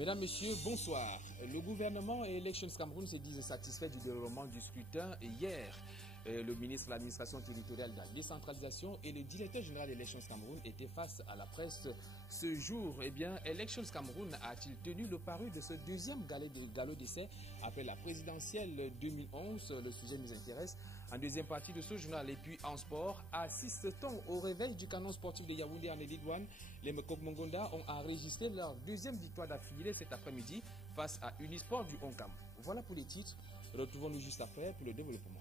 Mesdames, Messieurs, bonsoir. Le gouvernement et Elections Cameroun se disent satisfaits du déroulement du scrutin hier. Le ministre de l'administration territoriale de la décentralisation et le directeur général d'Elections Cameroun étaient face à la presse ce jour. Eh bien, Elections Cameroun a-t-il tenu le pari de ce deuxième galop d'essai après la présidentielle 2011? Le sujet nous intéresse. En deuxième partie de ce journal, et puis en sport, assiste-t-on au réveil du canon sportif de Yaoundé en Élite One? Les Mekok Mongonda ont enregistré leur deuxième victoire d'affilée cet après-midi face à Unisport du Onkam. Voilà pour les titres. Retrouvons-nous juste après pour le développement.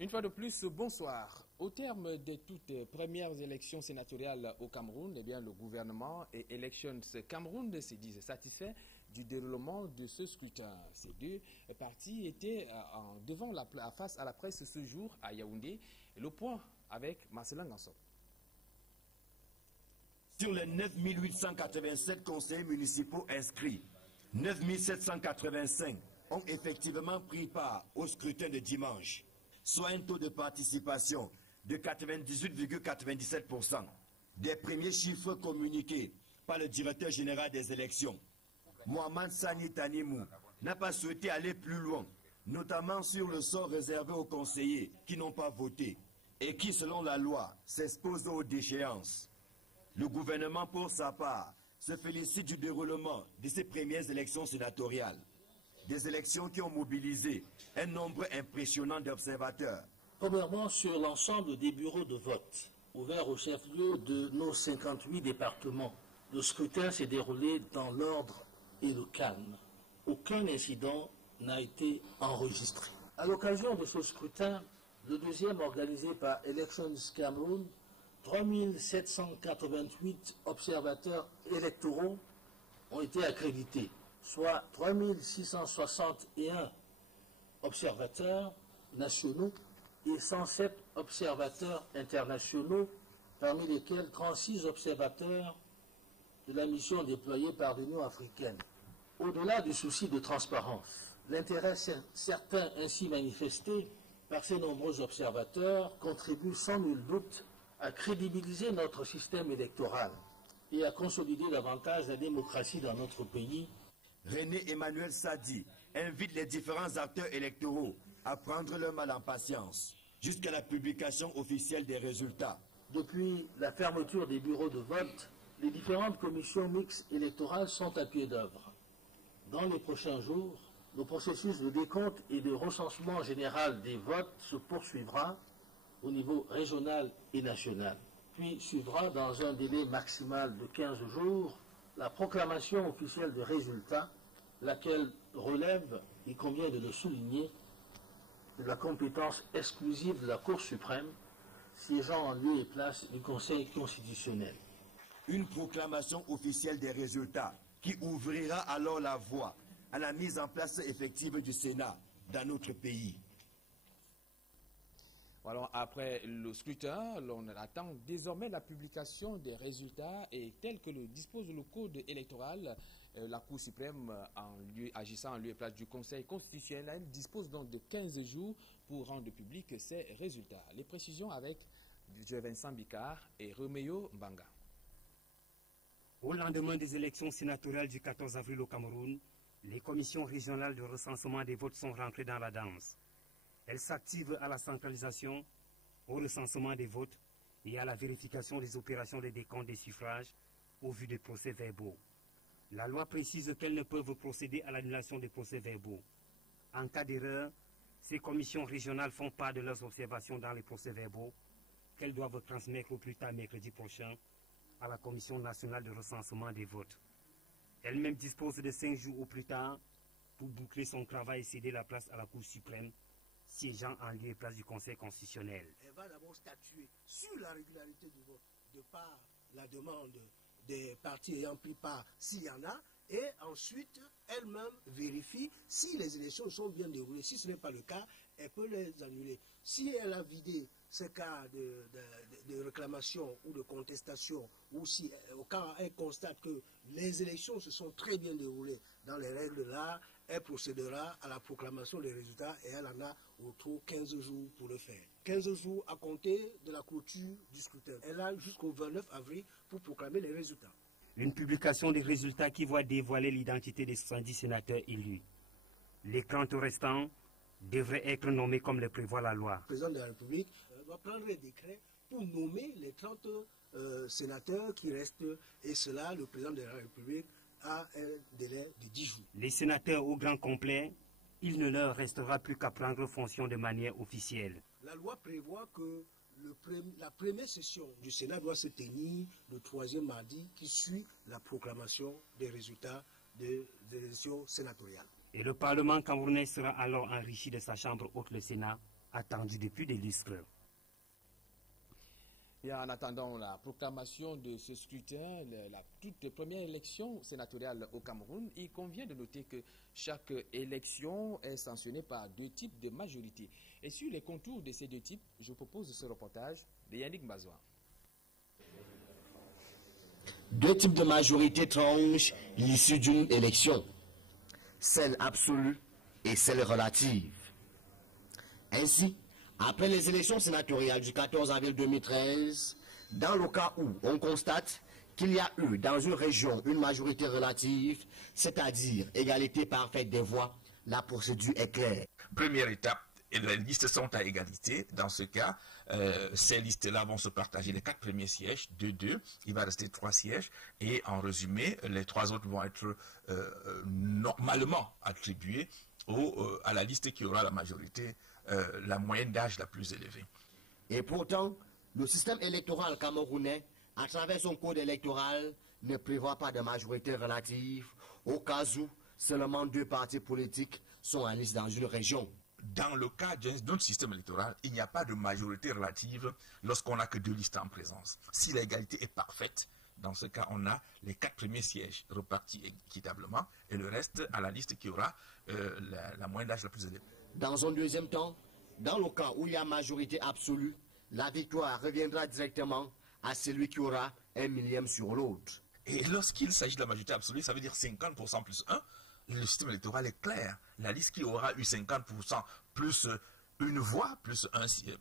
Une fois de plus, bonsoir. Au terme de toutes premières élections sénatoriales au Cameroun, eh bien, le gouvernement et Elections Cameroun se disent satisfaits du déroulement de ce scrutin. Ces deux partis étaient face à la presse ce jour à Yaoundé. Le point avec Marcelin Gansop. Sur les 9 887 conseillers municipaux inscrits, 9 785 ont effectivement pris part au scrutin de dimanche, soit un taux de participation de 98,97%. Des premiers chiffres communiqués par le directeur général des élections, Mohamed Sani Tanimou, n'a pas souhaité aller plus loin, notamment sur le sort réservé aux conseillers qui n'ont pas voté et qui, selon la loi, s'exposent aux déchéances. Le gouvernement, pour sa part, se félicite du déroulement de ces premières élections sénatoriales. Des élections qui ont mobilisé un nombre impressionnant d'observateurs. Premièrement, sur l'ensemble des bureaux de vote ouverts au chef-lieu de nos 58 départements, le scrutin s'est déroulé dans l'ordre et le calme. Aucun incident n'a été enregistré. À l'occasion de ce scrutin, le deuxième organisé par Elections Cameroun, 3788 observateurs électoraux ont été accrédités, soit 3661 observateurs nationaux et 107 observateurs internationaux, parmi lesquels 36 observateurs de la mission déployée par l'Union africaine. Au-delà du souci de transparence, l'intérêt certain ainsi manifesté par ces nombreux observateurs contribue sans nul doute à crédibiliser notre système électoral et à consolider davantage la démocratie dans notre pays. René Emmanuel Sadi invite les différents acteurs électoraux à prendre leur mal en patience jusqu'à la publication officielle des résultats. Depuis la fermeture des bureaux de vote, les différentes commissions mixtes électorales sont à pied d'œuvre. Dans les prochains jours, le processus de décompte et de recensement général des votes se poursuivra au niveau régional et national. Puis suivra dans un délai maximal de 15 jours la proclamation officielle des résultats, laquelle relève, il convient de le souligner, de la compétence exclusive de la Cour suprême, siégeant en lieu et place du Conseil constitutionnel. Une proclamation officielle des résultats qui ouvrira alors la voie à la mise en place effective du Sénat dans notre pays. Alors, après le scrutin, l'on attend désormais la publication des résultats et tel que le dispose le code électoral, la Cour suprême, agissant en lieu et place du Conseil constitutionnel, dispose donc de 15 jours pour rendre public ces résultats. Les précisions avec Vincent Bicard et Roméo Mbanga. Au lendemain des élections sénatoriales du 14 avril au Cameroun, les commissions régionales de recensement des votes sont rentrées dans la danse. Elles s'activent à la centralisation, au recensement des votes et à la vérification des opérations de décompte des suffrages au vu des procès-verbaux. La loi précise qu'elles ne peuvent procéder à l'annulation des procès-verbaux. En cas d'erreur, ces commissions régionales font part de leurs observations dans les procès-verbaux qu'elles doivent transmettre au plus tard mercredi prochain à la Commission nationale de recensement des votes. Elle-même dispose de 5 jours au plus tard pour boucler son travail et céder la place à la Cour suprême, siégeant en lieu et place du Conseil constitutionnel. Elle va d'abord statuer sur la régularité du vote, de par la demande des partis ayant pris part, s'il y en a, et ensuite, elle-même vérifie si les élections sont bien déroulées. Si ce n'est pas le cas, elle peut les annuler. Si elle a vidé ces cas de réclamation ou de contestation, ou si au cas elle constate que les élections se sont très bien déroulées dans les règles de l'art, elle procédera à la proclamation des résultats et elle en a autour 15 jours pour le faire. 15 jours à compter de la clôture du scrutin. Elle a jusqu'au 29 avril pour proclamer les résultats. Une publication des résultats qui voit dévoiler l'identité des 70 sénateurs élus. Les 30 restants devraient être nommés comme le prévoit la loi. Le président de la République doit prendre un décret pour nommer les 30 sénateurs qui restent, et cela, le président de la République a un délai de 10 jours. Les sénateurs au grand complet, il ne leur restera plus qu'à prendre fonction de manière officielle. La loi prévoit que la première session du Sénat doit se tenir le 3e mardi qui suit la proclamation des résultats des élections sénatoriales. Et le Parlement camerounais sera alors enrichi de sa chambre haute, le Sénat, attendu depuis des lustres. Et en attendant la proclamation de ce scrutin, la toute première élection sénatoriale au Cameroun, il convient de noter que chaque élection est sanctionnée par 2 types de majorité. Et sur les contours de ces 2 types, je propose ce reportage de Yannick Mazoua. 2 types de majorité tranchent l'issue d'une élection, celle absolue et celle relative. Ainsi, après les élections sénatoriales du 14 avril 2013, dans le cas où on constate qu'il y a eu dans une région une majorité relative, c'est-à-dire égalité parfaite des voix, la procédure est claire. Première étape, les listes sont à égalité. Dans ce cas, ces listes-là vont se partager les 4 premiers sièges, 2-2. Il va rester 3 sièges. Et en résumé, les 3 autres vont être normalement attribués à la liste qui aura la majorité, la moyenne d'âge la plus élevée. Et pourtant, le système électoral camerounais, à travers son code électoral, ne prévoit pas de majorité relative au cas où seulement 2 partis politiques sont en liste dans une région. Dans le cas d'un système électoral, il n'y a pas de majorité relative lorsqu'on n'a que 2 listes en présence. Si l'égalité est parfaite, dans ce cas, on a les 4 premiers sièges repartis équitablement et le reste à la liste qui aura la moyenne d'âge la plus élevée. Dans un deuxième temps, dans le cas où il y a majorité absolue, la victoire reviendra directement à celui qui aura 1 millième sur l'autre. Et lorsqu'il s'agit de la majorité absolue, ça veut dire 50% plus 1. Le système électoral est clair. La liste qui aura eu 50% plus une voix, plus un siège,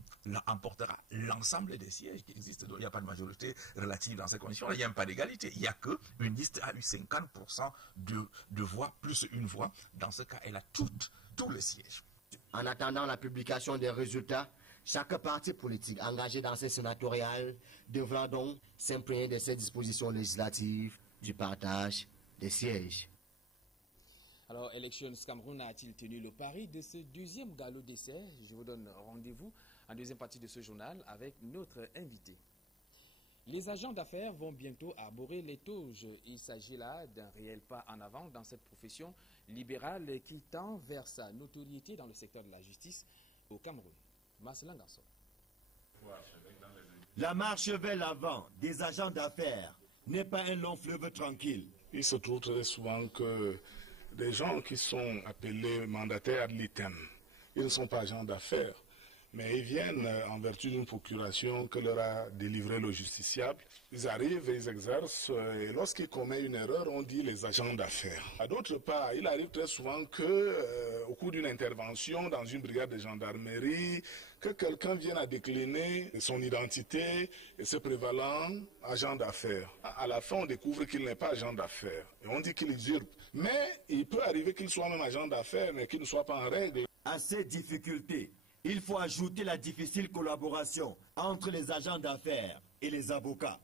emportera l'ensemble des sièges qui existent. Donc il n'y a pas de majorité relative dans ces conditions-là. Il n'y a même pas d'égalité. Il n'y a qu'une liste a eu 50% de voix plus une voix. Dans ce cas, elle a tous les sièges. En attendant la publication des résultats, chaque parti politique engagé dans ces sénatoriales devra donc s'imprégner de ces dispositions législatives du partage des sièges. Alors, Elections Cameroun a-t-il tenu le pari de ce 2e galop d'essai? Je vous donne rendez-vous en deuxième partie de ce journal avec notre invité. Les agents d'affaires vont bientôt arborer les toges. Il s'agit là d'un réel pas en avant dans cette profession libérale qui tend vers sa notoriété dans le secteur de la justice au Cameroun. Marcelin Garçon. La marche vers l'avant des agents d'affaires n'est pas un long fleuve tranquille. Il se trouve très souvent que des gens qui sont appelés mandataires ad litem, ils ne sont pas agents d'affaires, mais ils viennent en vertu d'une procuration que leur a délivré le justiciable. Ils arrivent et ils exercent, et lorsqu'ils commettent une erreur, on dit les agents d'affaires. D'autre part, il arrive très souvent qu'au cours d'une intervention dans une brigade de gendarmerie, que quelqu'un vienne à décliner son identité et se prévalant agent d'affaires. À la fin, on découvre qu'il n'est pas agent d'affaires. Et on dit qu'il usurpe. Mais il peut arriver qu'il soit même agent d'affaires, mais qu'il ne soit pas en règle. À ces difficultés, il faut ajouter la difficile collaboration entre les agents d'affaires et les avocats.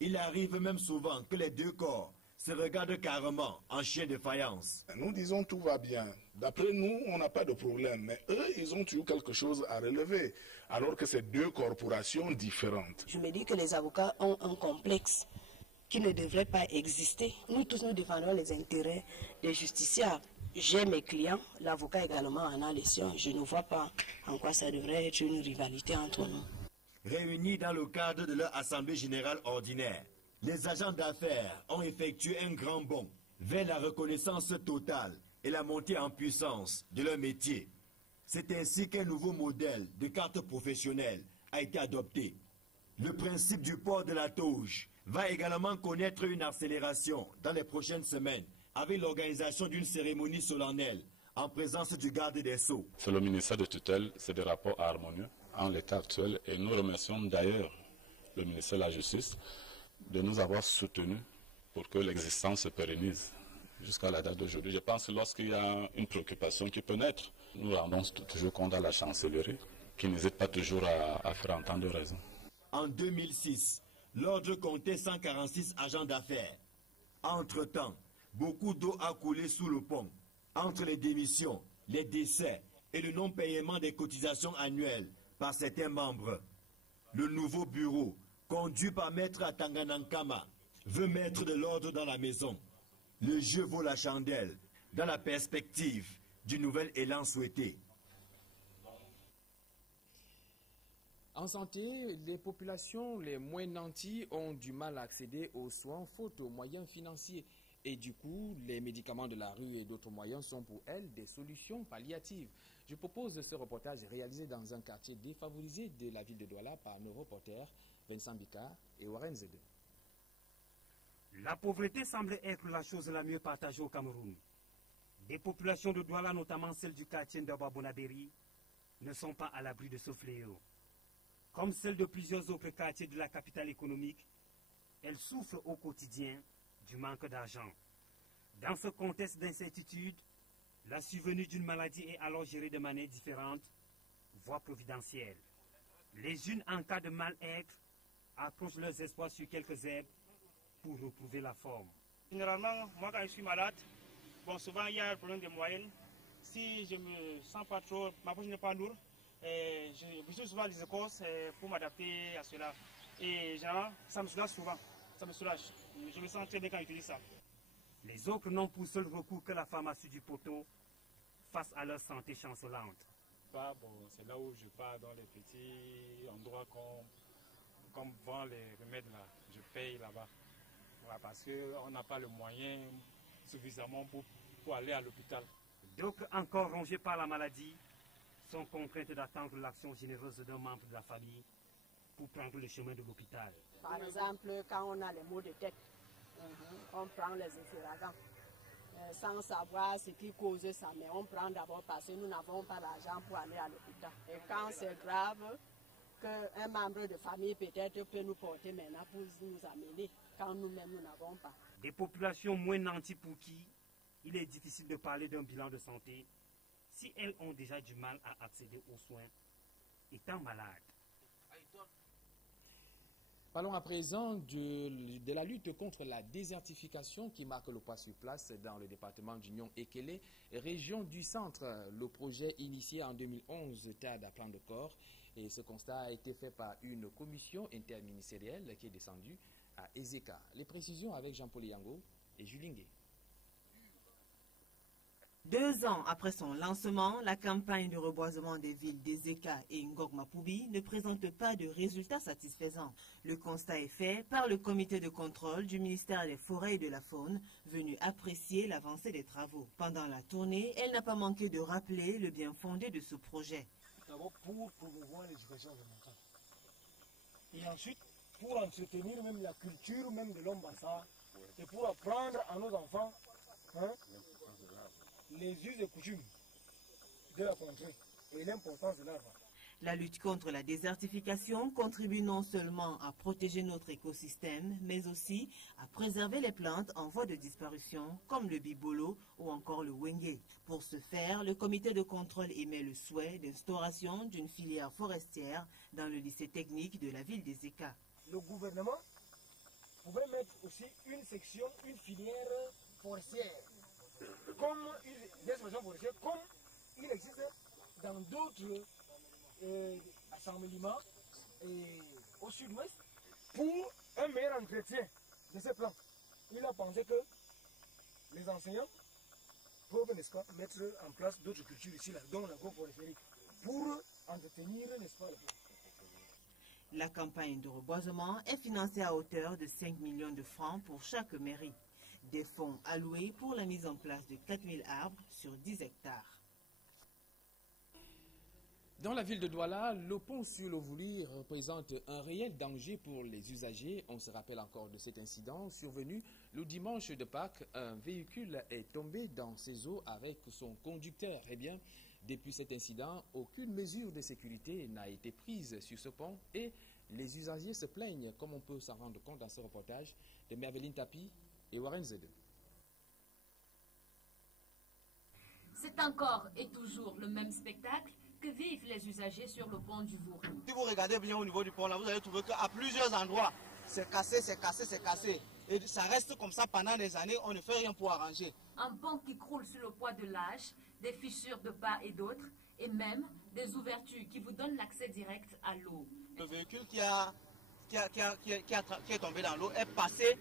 Il arrive même souvent que les 2 corps se regardent carrément en chien de faïence. Nous disons tout va bien. D'après nous, on n'a pas de problème. Mais eux, ils ont eu quelque chose à relever. Alors que c'est 2 corporations différentes. Je me dis que les avocats ont un complexe qui ne devrait pas exister. Nous tous, nous défendons les intérêts des justiciables. J'ai mes clients, l'avocat également en a les siens. Je ne vois pas en quoi ça devrait être une rivalité entre nous. Réunis dans le cadre de leur assemblée générale ordinaire, les agents d'affaires ont effectué un grand bond vers la reconnaissance totale et la montée en puissance de leur métier. C'est ainsi qu'un nouveau modèle de carte professionnelle a été adopté. Le principe du port de la toge va également connaître une accélération dans les prochaines semaines avec l'organisation d'une cérémonie solennelle en présence du garde des Sceaux. C'est le ministère de tutelle, c'est des rapports harmonieux en l'état actuel et nous remercions d'ailleurs le ministère de la Justice de nous avoir soutenus pour que l'existence se pérennise jusqu'à la date d'aujourd'hui. Je pense que lorsqu'il y a une préoccupation qui peut naître, nous rendons toujours compte à la chancellerie qui n'hésite pas toujours à faire entendre raison. En 2006, l'ordre comptait 146 agents d'affaires. Entre-temps, beaucoup d'eau a coulé sous le pont. Entre les démissions, les décès et le non-paiement des cotisations annuelles par certains membres. Le nouveau bureau, conduit par Maître Atanganankama, veut mettre de l'ordre dans la maison. Le jeu vaut la chandelle dans la perspective du nouvel élan souhaité. En santé, les populations les moins nanties ont du mal à accéder aux soins faute aux moyens financiers. Et du coup, les médicaments de la rue et d'autres moyens sont pour elles des solutions palliatives. Je propose ce reportage réalisé dans un quartier défavorisé de la ville de Douala par nos reporters Vincent Bicard et Warren Zede. La pauvreté semble être la chose la mieux partagée au Cameroun. Des populations de Douala, notamment celles du quartier d'Ababonaberi, ne sont pas à l'abri de ce fléau. Comme celles de plusieurs autres quartiers de la capitale économique, elles souffrent au quotidien du manque d'argent. Dans ce contexte d'incertitude, la survenue d'une maladie est alors gérée de manière différente, voire providentielle. Les unes, en cas de mal-être, accrochent leurs espoirs sur quelques herbes pour retrouver la forme. Généralement, moi quand je suis malade, souvent il y a un problème de moyenne. Si je ne me sens pas trop, ma poche n'est pas lourde, je suis souvent des écoles pour m'adapter à cela. Et genre, ça me soulage souvent. Ça me soulage. Je me sens très bien quand j'utilise ça. Les autres n'ont pour seul recours que la pharmacie du poteau face à leur santé chancelante. C'est là où je pars dans les petits endroits comme vend les remèdes là. Je paye là-bas. Voilà, parce qu'on n'a pas le moyen suffisamment pour aller à l'hôpital. D'autres, encore rongés par la maladie, sont contraintes d'attendre l'action généreuse d'un membre de la famille pour prendre le chemin de l'hôpital. Par exemple, quand on a les maux de tête, on prend les effragants sans savoir ce qui cause ça, mais on prend d'abord parce que nous n'avons pas d'argent pour aller à l'hôpital. Et quand c'est grave, qu'un membre de famille peut-être peut nous porter maintenant pour nous amener, quand nous-mêmes nous n'avons pas. Des populations moins nanties pour qui il est difficile de parler d'un bilan de santé si elles ont déjà du mal à accéder aux soins étant malades. Parlons à présent de la lutte contre la désertification qui marque le pas sur place dans le département d'Union Ekele, région du centre. Le projet initié en 2011 tarde à prendre corps et ce constat a été fait par une commission interministérielle qui est descendue à Ezeka. Les précisions avec Jean-Paul Yango et Julien Gué. 2 ans après son lancement, la campagne de reboisement des villes d'Ezeka et Ngok-Mapoubi ne présente pas de résultats satisfaisants. Le constat est fait par le comité de contrôle du ministère des Forêts et de la Faune, venu apprécier l'avancée des travaux. Pendant la tournée, elle n'a pas manqué de rappeler le bien fondé de ce projet. D'abord pour promouvoir l'éducation environnementale. Et ensuite, pour entretenir même la culture même de l'homme bassa et pour apprendre à nos enfants les us et coutumes de la contrée et l'importance de l'arbre. La lutte contre la désertification contribue non seulement à protéger notre écosystème, mais aussi à préserver les plantes en voie de disparition, comme le bibolo ou encore le wenge. Pour ce faire, le comité de contrôle émet le souhait d'instauration d'une filière forestière dans le lycée technique de la ville d'Ezeka. Le gouvernement pouvait mettre aussi une section, une filière forestière, comme il existe dans d'autres assemblements au sud-ouest pour un meilleur entretien de ces plans. Il a pensé que les enseignants peuvent, n'est-ce pas, mettre en place d'autres cultures ici, là, dont l'agroforesterie, pour entretenir, n'est-ce pas, le plan. La campagne de reboisement est financée à hauteur de 5 millions de francs pour chaque mairie. Des fonds alloués pour la mise en place de 4000 arbres sur 10 hectares. Dans la ville de Douala, le pont sur l'Ovouli représente un réel danger pour les usagers. On se rappelle encore de cet incident survenu le dimanche de Pâques. Un véhicule est tombé dans ces eaux avec son conducteur. Eh bien, depuis cet incident, aucune mesure de sécurité n'a été prise sur ce pont et les usagers se plaignent, comme on peut s'en rendre compte dans ce reportage de Merveline Tapi et Warren Zede. C'est encore et toujours le même spectacle que vivent les usagers sur le pont du Vouri. Si vous regardez bien au niveau du pont, là, vous allez trouver qu'à plusieurs endroits, c'est cassé, c'est cassé, c'est cassé. Et ça reste comme ça pendant des années, on ne fait rien pour arranger. Un pont qui croule sous le poids de l'âge, des fissures de part et d'autre, et même des ouvertures qui vous donnent l'accès direct à l'eau. Le véhicule qui est tombé dans l'eau est passé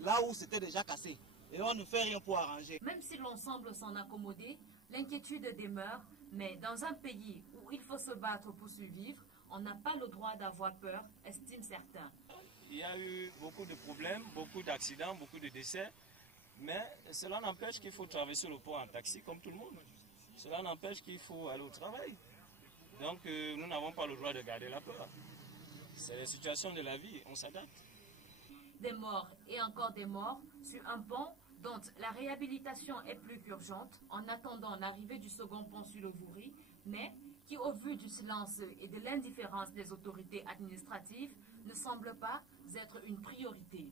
là où c'était déjà cassé. Et on ne fait rien pour arranger. Même si l'on semble s'en accommoder, l'inquiétude demeure, mais dans un pays où il faut se battre pour survivre, on n'a pas le droit d'avoir peur, estiment certains. Il y a eu beaucoup de problèmes, beaucoup d'accidents, beaucoup de décès, mais cela n'empêche qu'il faut traverser le pont en taxi comme tout le monde. Cela n'empêche qu'il faut aller au travail. Donc nous n'avons pas le droit de garder la peur. C'est la situation de la vie, on s'adapte. Des morts et encore des morts sur un pont dont la réhabilitation est plus qu'urgente en attendant l'arrivée du second pont sur le Vouri, mais qui, au vu du silence et de l'indifférence des autorités administratives, ne semble pas être une priorité.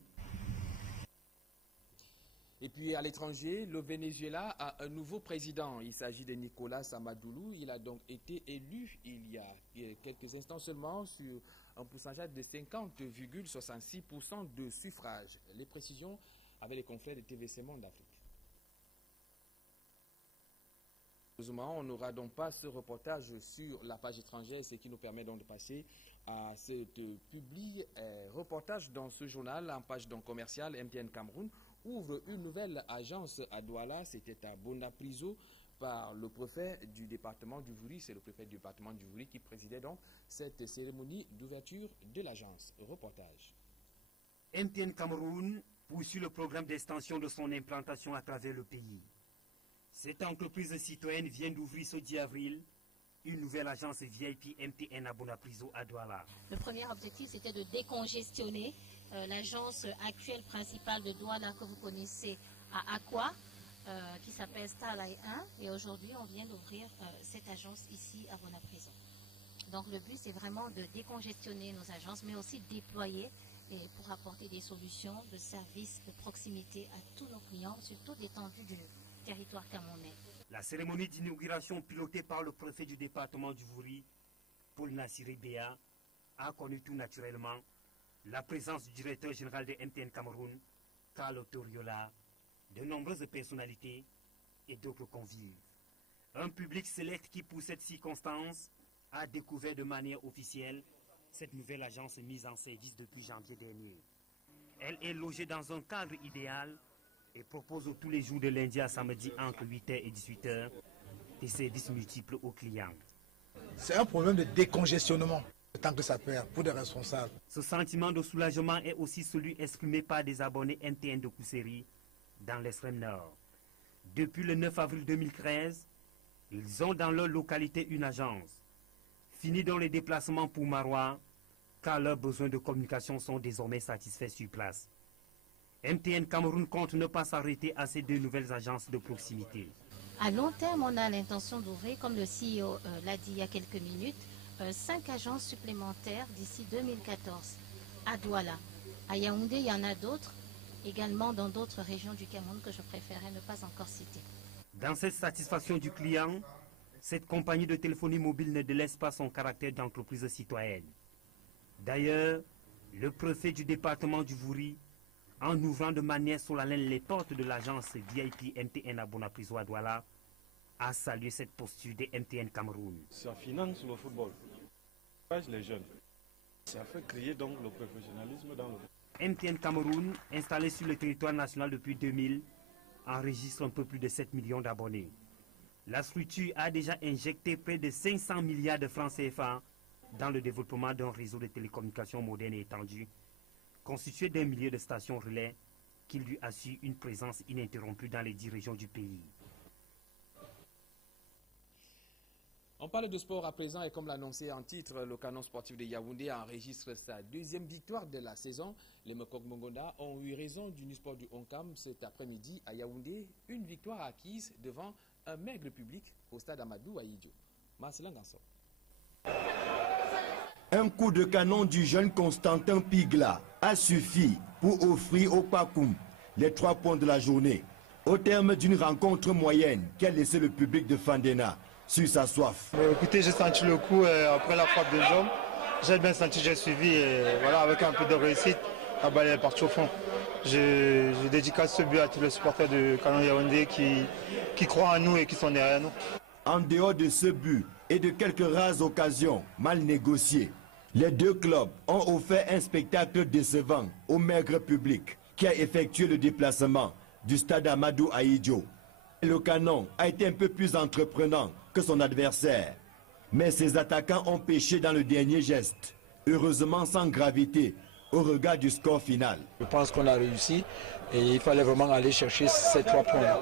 Et puis à l'étranger, le Venezuela a un nouveau président. Il s'agit de Nicolas Maduro. Il a donc été élu il y a quelques instants seulement sur un pourcentage de 50,66% de suffrage. Les précisions avec les confrères de TVC Monde d'Afrique. Heureusement, on n'aura donc pas ce reportage sur la page étrangère, ce qui nous permet donc de passer à ce reportage dans ce journal, en page donc commerciale. MTN Cameroun ouvre une nouvelle agence à Douala, c'était à Bonapriso, par le préfet du département du Vouri. C'est le préfet du département du Vouri qui présidait donc cette cérémonie d'ouverture de l'agence. Reportage. MTN Cameroun poursuit le programme d'extension de son implantation à travers le pays. Cette entreprise citoyenne vient d'ouvrir ce 10 avril une nouvelle agence VIP MTN à Bonapriso à Douala. Le premier objectif, c'était de décongestionner l'agence actuelle principale de Douala que vous connaissez à Aqua, qui s'appelle Starlight 1. Et aujourd'hui, on vient d'ouvrir cette agence ici à Bonapriso. Donc le but, c'est vraiment de décongestionner nos agences, mais aussi de déployer et pour apporter des solutions de services de proximité à tous nos clients, sur toute l'étendue du territoire camerounais. La cérémonie d'inauguration pilotée par le préfet du département du Vouri, Paul Nassiri Béa, a connu tout naturellement la présence du directeur général de MTN Cameroun, Carlo Toriola, de nombreuses personnalités et d'autres convives. Un public sélect qui, pour cette circonstance, a découvert de manière officielle cette nouvelle agence mise en service depuis janvier dernier. Elle est logée dans un cadre idéal et propose tous les jours de lundi à samedi entre 8h et 18h des services multiples aux clients. C'est un problème de décongestionnement, tant que ça perd, pour des responsables. Ce sentiment de soulagement est aussi celui exprimé par des abonnés MTN de Kousséri dans l'extrême nord. Depuis le 9 avril 2013, ils ont dans leur localité une agence. Fini dans les déplacements pour Marois, car leurs besoins de communication sont désormais satisfaits sur place. MTN Cameroun compte ne pas s'arrêter à ces deux nouvelles agences de proximité. À long terme, on a l'intention d'ouvrir, comme le CEO l'a dit il y a quelques minutes, 5 agences supplémentaires d'ici 2014 à Douala. À Yaoundé, il y en a d'autres, également dans d'autres régions du Cameroun que je préférais ne pas encore citer. Dans cette satisfaction du client, cette compagnie de téléphonie mobile ne délaisse pas son caractère d'entreprise citoyenne. D'ailleurs, le préfet du département du Vouri, en ouvrant de manière solennelle les portes de l'agence VIP MTN à Bonapriso à Douala, a salué cette posture de MTN Cameroun. Ça finance le football, ça les jeunes. Ça fait créer donc le professionnalisme dans le... MTN Cameroun, installé sur le territoire national depuis 2000, enregistre un peu plus de 7 millions d'abonnés. La structure a déjà injecté près de 500 milliards de francs CFA dans le développement d'un réseau de télécommunications moderne et étendu, constitué d'un millier de stations relais qui lui assure une présence ininterrompue dans les 10 régions du pays. On parle de sport à présent et comme l'annonçait en titre, le canon sportif de Yaoundé enregistre sa deuxième victoire de la saison. Les Mekok Mongonda ont eu raison du sport du Onkam cet après-midi à Yaoundé. Une victoire acquise devant un maigre public au stade Amadou à Idjo. Marcelin Ganson. Un coup de canon du jeune Constantin Pigla a suffi pour offrir au Pakoum les 3 points de la journée. Au terme d'une rencontre moyenne qui a laissé le public de Fandena sur sa soif. Écoutez, j'ai senti le coup après la frappe des hommes. J'ai bien senti, j'ai suivi et voilà, avec un peu de réussite, la balle est partie au fond. Je dédicace ce but à tous les supporters de Canon Yaoundé qui croient en nous et qui sont derrière nous. En dehors de ce but et de quelques rares occasions mal négociées, les deux clubs ont offert un spectacle décevant au maigre public qui a effectué le déplacement du stade Amadou à Idjo. Le canon a été un peu plus entreprenant que son adversaire, mais ses attaquants ont péché dans le dernier geste, heureusement sans gravité au regard du score final. Je pense qu'on a réussi et il fallait vraiment aller chercher ces 3 points.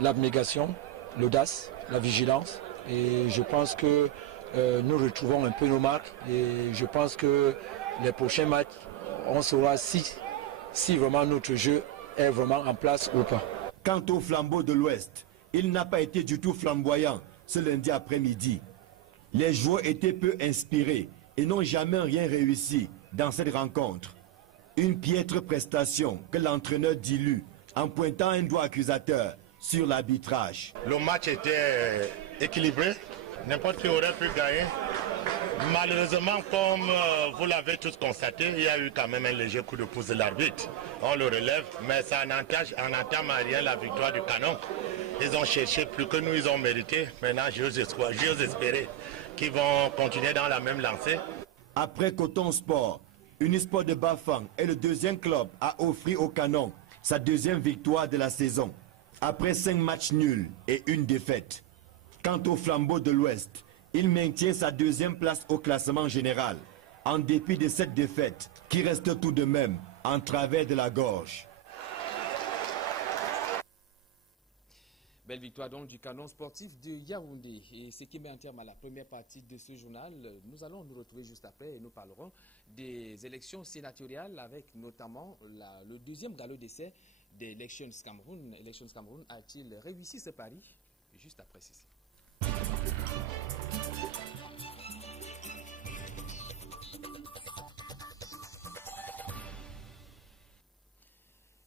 L'abnégation, l'audace, la vigilance, et je pense que nous retrouvons un peu nos marques et je pense que les prochains matchs, on saura si vraiment notre jeu est vraiment en place ou pas. Quant au flambeau de l'Ouest, il n'a pas été du tout flamboyant ce lundi après-midi. Les joueurs étaient peu inspirés et n'ont jamais rien réussi dans cette rencontre. Une piètre prestation que l'entraîneur dilue en pointant un doigt accusateur sur l'arbitrage. Le match était équilibré, n'importe qui aurait pu gagner. Malheureusement, comme vous l'avez tous constaté, il y a eu quand même un léger coup de pouce de l'arbitre. On le relève, mais ça n'entame à rien la victoire du canon. Ils ont cherché plus que nous, ils ont mérité. Maintenant, j'ose espérer qu'ils vont continuer dans la même lancée. Après Coton Sport, Unisport de Bafang est le deuxième club à offrir au canon sa deuxième victoire de la saison. Après 5 matchs nuls et une défaite. Quant au flambeau de l'Ouest, il maintient sa deuxième place au classement général, en dépit de cette défaite qui reste tout de même en travers de la gorge. Belle victoire donc du canon sportif de Yaoundé. Et ce qui met un terme à la première partie de ce journal. Nous allons nous retrouver juste après et nous parlerons des élections sénatoriales avec notamment le deuxième galop d'essai des Elections Cameroun. Elections Cameroun a-t-il réussi ce pari? Juste après ceci.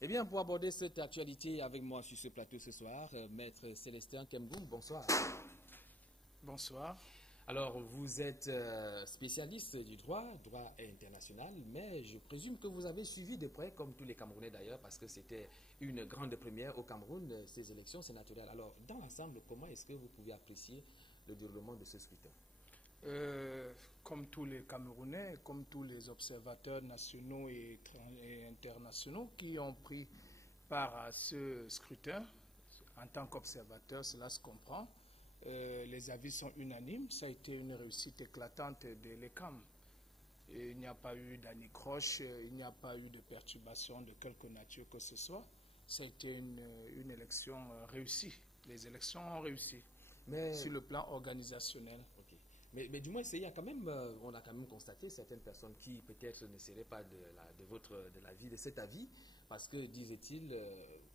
Eh bien, pour aborder cette actualité avec moi sur ce plateau ce soir, Maître Célestin Kemgoum, bonsoir. Bonsoir. Alors, vous êtes spécialiste du droit international, mais je présume que vous avez suivi de près, comme tous les Camerounais d'ailleurs, parce que c'était une grande première au Cameroun, ces élections sénatoriales. Alors, dans l'ensemble, comment est-ce que vous pouvez apprécier le déroulement de ce scrutin? Comme tous les Camerounais, comme tous les observateurs nationaux et internationaux qui ont pris part à ce scrutin, en tant qu'observateurs, cela se comprend. Les avis sont unanimes. Ça a été une réussite éclatante de l'ECAM. Il n'y a pas eu d'anicroche, il n'y a pas eu de perturbation de quelque nature que ce soit. Ça a été une élection réussie. Les élections ont réussi sur le plan organisationnel. Okay. Mais du moins, il y a quand même, on a quand même constaté certaines personnes qui peut-être ne seraient pas de l'avis de cet avis, parce que, disait-il,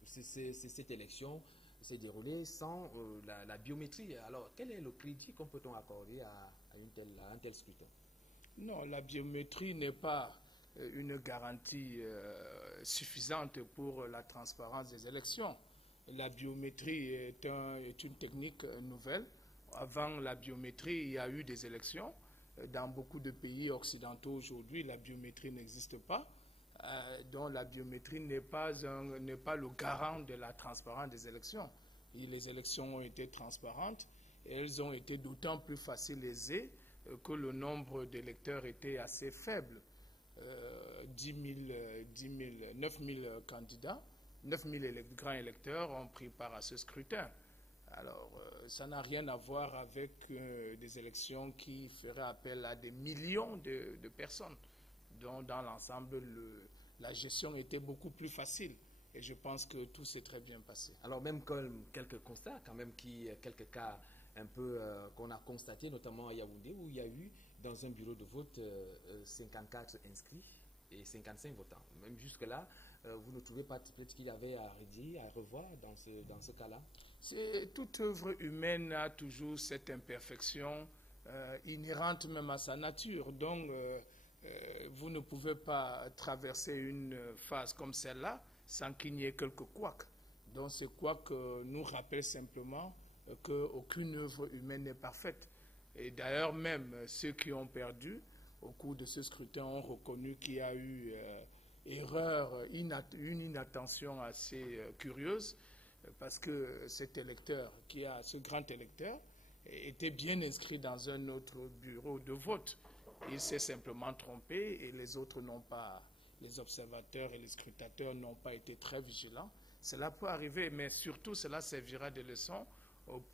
cette élection s'est déroulée sans la biométrie. Alors, quel est le crédit qu'on peut-on accorder à un tel scrutin? Non, la biométrie n'est pas une garantie suffisante pour la transparence des élections. La biométrie est une technique nouvelle. Avant la biométrie, il y a eu des élections. Dans beaucoup de pays occidentaux aujourd'hui, la biométrie n'existe pas. Donc la biométrie n'est pas le garant de la transparence des élections. Et les élections ont été transparentes et elles ont été d'autant plus facilitées que le nombre d'électeurs était assez faible. 9 000 candidats, 9 000 grands électeurs ont pris part à ce scrutin. Alors, ça n'a rien à voir avec des élections qui feraient appel à des millions de personnes. Donc, dans l'ensemble, la gestion était beaucoup plus facile. Et je pense que tout s'est très bien passé. Alors, même comme quelques constats, quand même, quelques cas un peu qu'on a constaté, notamment à Yaoundé, où il y a eu dans un bureau de vote 54 inscrits et 55 votants. Même jusque-là, vous ne trouvez pas peut-être qu'il y avait à redire, à revoir dans ce cas-là? Toute œuvre humaine a toujours cette imperfection inhérente même à sa nature. Donc, vous ne pouvez pas traverser une phase comme celle-là sans qu'il n'y ait quelques couacs. Donc, ces couacs nous rappellent simplement qu'aucune œuvre humaine n'est parfaite. Et d'ailleurs, même ceux qui ont perdu au cours de ce scrutin ont reconnu qu'il y a eu erreur, une inattention assez curieuse, parce que cet électeur, ce grand électeur, était bien inscrit dans un autre bureau de vote. Il s'est simplement trompé et les autres n'ont pas, les observateurs et les scrutateurs n'ont pas été très vigilants. Cela peut arriver, mais surtout cela servira de leçon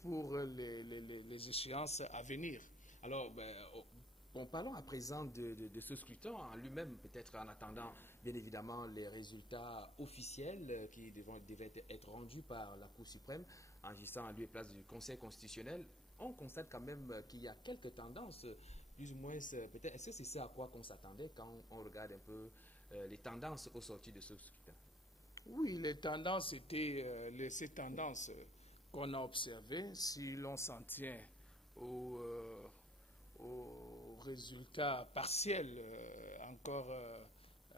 pour les échéances à venir. Alors, parlons à présent de ce scrutin en lui-même, peut-être en attendant bien évidemment les résultats officiels qui devaient être rendus par la Cour suprême, agissant à lieu et place du Conseil constitutionnel. On constate quand même qu'il y a quelques tendances, plus ou moins, peut-être, est-ce que c'est ça à quoi qu'on s'attendait quand on regarde un peu les tendances au sortir de ce scrutin? Oui, les tendances étaient ces tendances qu'on a observées. Si l'on s'en tient aux résultats partiels,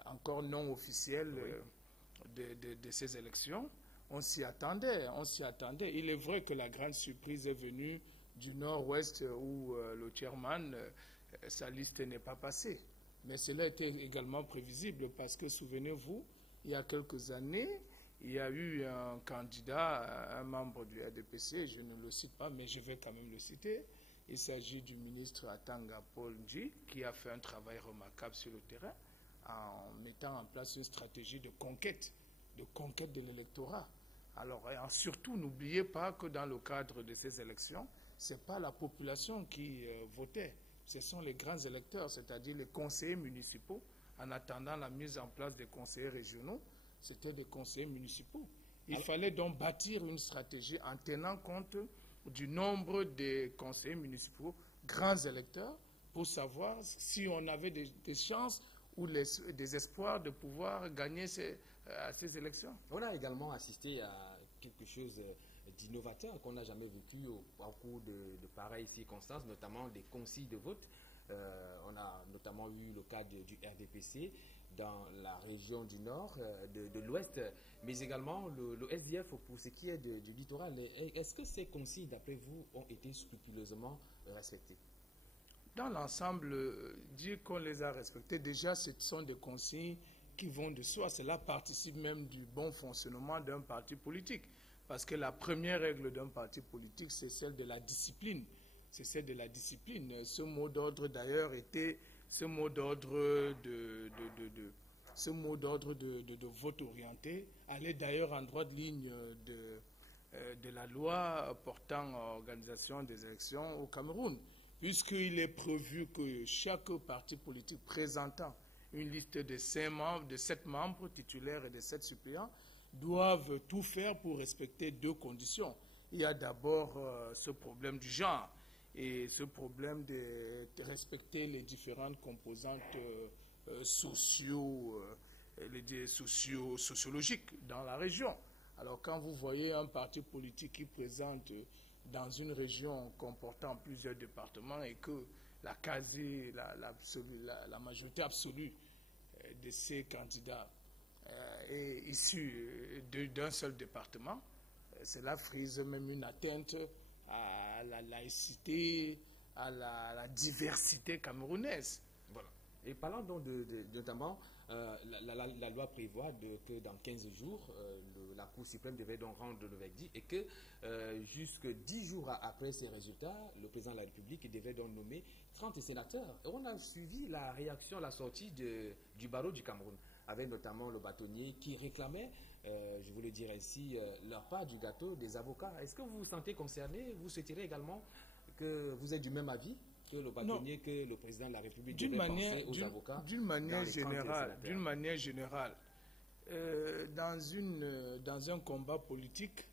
encore non officiels de ces élections, on s'y attendait. Il est vrai que la grande surprise est venue du nord-ouest où le chairman, sa liste n'est pas passée. Mais cela était également prévisible parce que, souvenez-vous, il y a quelques années, il y a eu un candidat, un membre du RDPC, je ne le cite pas, mais je vais quand même le citer. Il s'agit du ministre Atanga Paul Ndji, qui a fait un travail remarquable sur le terrain en mettant en place une stratégie de conquête de l'électorat. Alors, et surtout, n'oubliez pas que dans le cadre de ces élections, ce n'est pas la population qui votait, ce sont les grands électeurs, c'est-à-dire les conseillers municipaux. En attendant la mise en place des conseillers régionaux, c'était des conseillers municipaux. Il fallait donc bâtir une stratégie en tenant compte du nombre des conseillers municipaux, grands électeurs, pour savoir si on avait des chances ou des espoirs de pouvoir gagner à ces élections. On a également assisté à quelque chose d'innovateur qu'on n'a jamais vécu au cours de pareilles circonstances, notamment des consignes de vote. On a notamment eu le cas du RDPC dans la région du nord, de l'ouest, mais également le SDF pour ce qui est du littoral. Est-ce que ces consignes, d'après vous, ont été scrupuleusement respectées? Dans l'ensemble, dire qu'on les a respectées, déjà, ce sont des consignes qui vont de soi. Cela participe même du bon fonctionnement d'un parti politique. Parce que la première règle d'un parti politique, c'est celle de la discipline. C'est celle de la discipline. Ce mot d'ordre, d'ailleurs, était ce mot d'ordre de vote orienté, allait d'ailleurs en droite ligne de la loi portant organisation des élections au Cameroun, puisqu'il est prévu que chaque parti politique présentant une liste de 7 membres titulaires et de 7 suppléants doivent tout faire pour respecter 2 conditions. Il y a d'abord ce problème du genre et ce problème de respecter les différentes composantes sociologiques dans la région. Alors quand vous voyez un parti politique qui présente dans une région comportant plusieurs départements et que la majorité absolue de ces candidats est issue d'un seul département, cela frise même une atteinte à la laïcité, à la diversité camerounaise. Voilà. Et parlant donc notamment, la loi prévoit que dans 15 jours, la Cour suprême devait donc rendre le verdict et que jusque 10 jours après ces résultats, le président de la République devait donc nommer 30 sénateurs. Et on a suivi la réaction, la sortie du barreau du Cameroun, avec notamment le bâtonnier qui réclamait, je voulais dire ainsi, leur part du gâteau des avocats. Est-ce que vous vous sentez concerné? Vous souhaiteriez également que vous êtes du même avis que le bâtonnier, que le président de la République devait penser aux avocats? D'une manière générale, dans un combat politique,